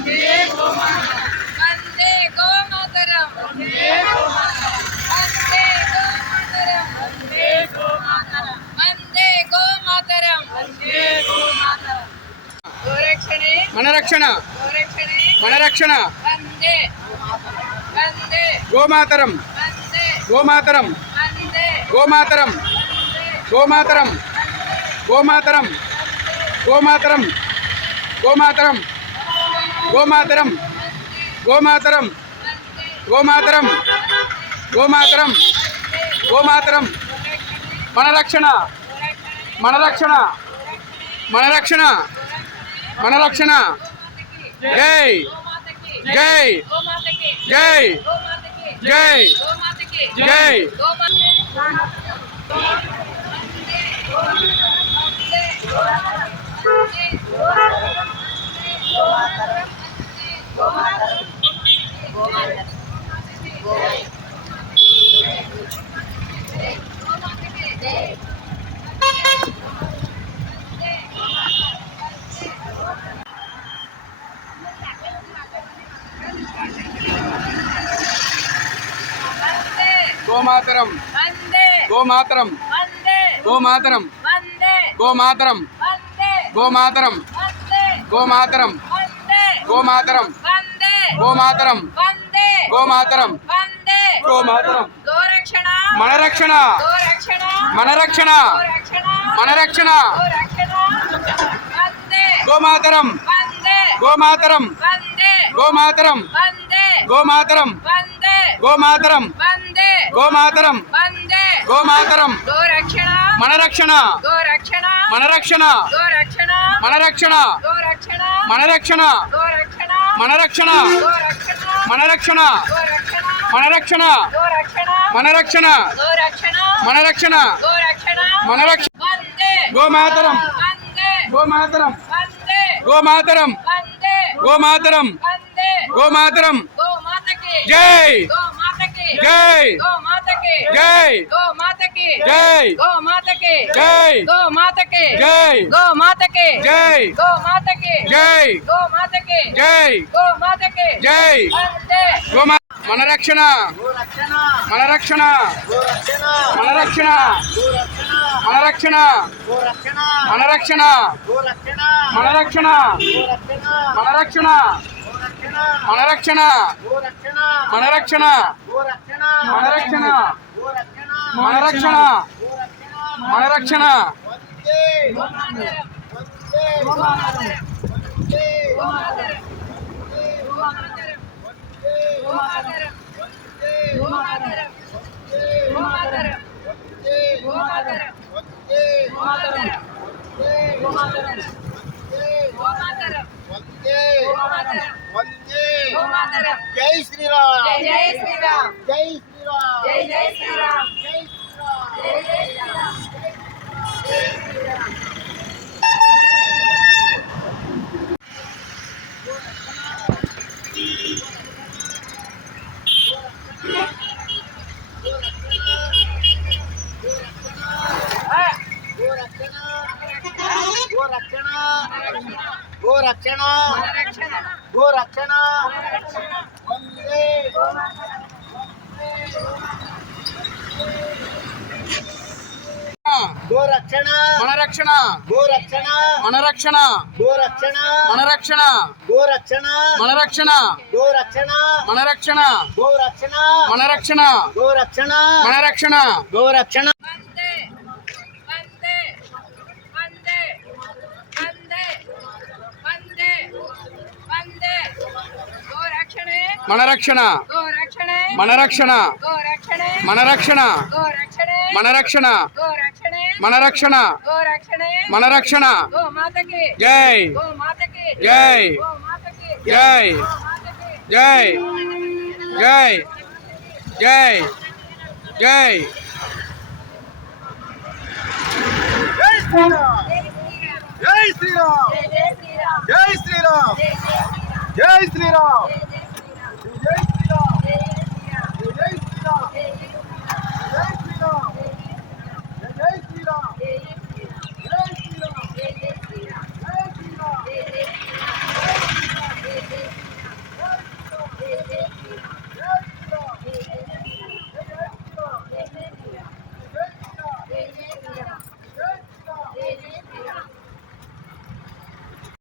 वंदे गोमातरम वंदे गोमातरम वंदे गोमातरम गोरक्षणे मनरक्षण गोरक्षणे मनरक्षण वंदे वंदे गोमातरम वंदे गोमातरम वंदे गोमातरम गोमातरम गोमातरम गोमातरम गोमातरम गोमातरम गोमातरम गोमातरम गोमातरम गोमातरम मनरक्षण मनरक्षण मनरक्षण मनरक्षण जय जय जय जय जय गोमातरम वंदे गोमातरम वंदे गोमातरम वंदे गोमातरम वंदे गोमातरम वंदे गोमातरम वंदे गोमातरम वंदे गोमातरम वंदे गोमातरम वंदे गोमातरम गोरक्षण मनरक्षण गोरक्षण मनरक्षण गोरक्षण मनरक्षण गोरक्षण वंदे गोमातरम वंदे गोमातरम वंदे गोमातरम वंदे गोमातरम वंदे गोमातरम वंदे गोमातरम वंदे गोमातरम गोरक्षण मनरक्षण गोरक्षण मनरक्षण गोरक्षण मनरक्षण गोरक्षण मनरक्षण गोरक्षण मनरक्षण गोरक्षण मनरक्षण गोरक्षण मनरक्षण गोरक्षण मनरक्षण गोरक्षण मनरक्षण गोरक्षण मनरक्षण वंदे गोमातरम वंदे गोमातरम वंदे गोमातरम वंदे गोमातरम वंदे गोमातरम गोमाता की जय गोमाता की जय गोमाता की जय गोमाता की जय गोमाता की जय गोमाता की जय गोमाता की जय गोमाता की जय गोमाता की जय गोमाता की जय वंदे गोमा मनरक्षण मनरक्षण मनरक्षण मनरक्षण मनरक्षण मनरक्षण मनरक्षण मनरक्षण मनरक्षण मनरक्षण मनरक्षण मनरक्षण जय श्री राम जय श्री राम जय श्री राम जय जय श्री राम जय श्री राम जय जय श्री राम गोरक्षण गोरक्षण वंदे गोरक्षण मनरक्षण गोरक्षण मनरक्षण गोरक्षण मनरक्षण गोरक्षण मनरक्षण गोरक्षण मनरक्षण गोरक्षण मनरक्षण गोरक्षण मनरक्षण गोरक्षण वंदे वंदे वंदे वंदे वंदे वंदे गोरक्षणे मनरक्षण गोरक्षणे मनरक्षण गोरक्षणे मनरक्षण गोरक्षणे मनरक्षण गोरक्षणे मनरक्षण गोरक्षणे मनरक्षण गोमाता की जय गोमाता की जय गोमाता की जय गोमाता की जय जय जय जय जय श्री राम जय श्री राम जय श्री राम जय जय श्री राम जय श्री राम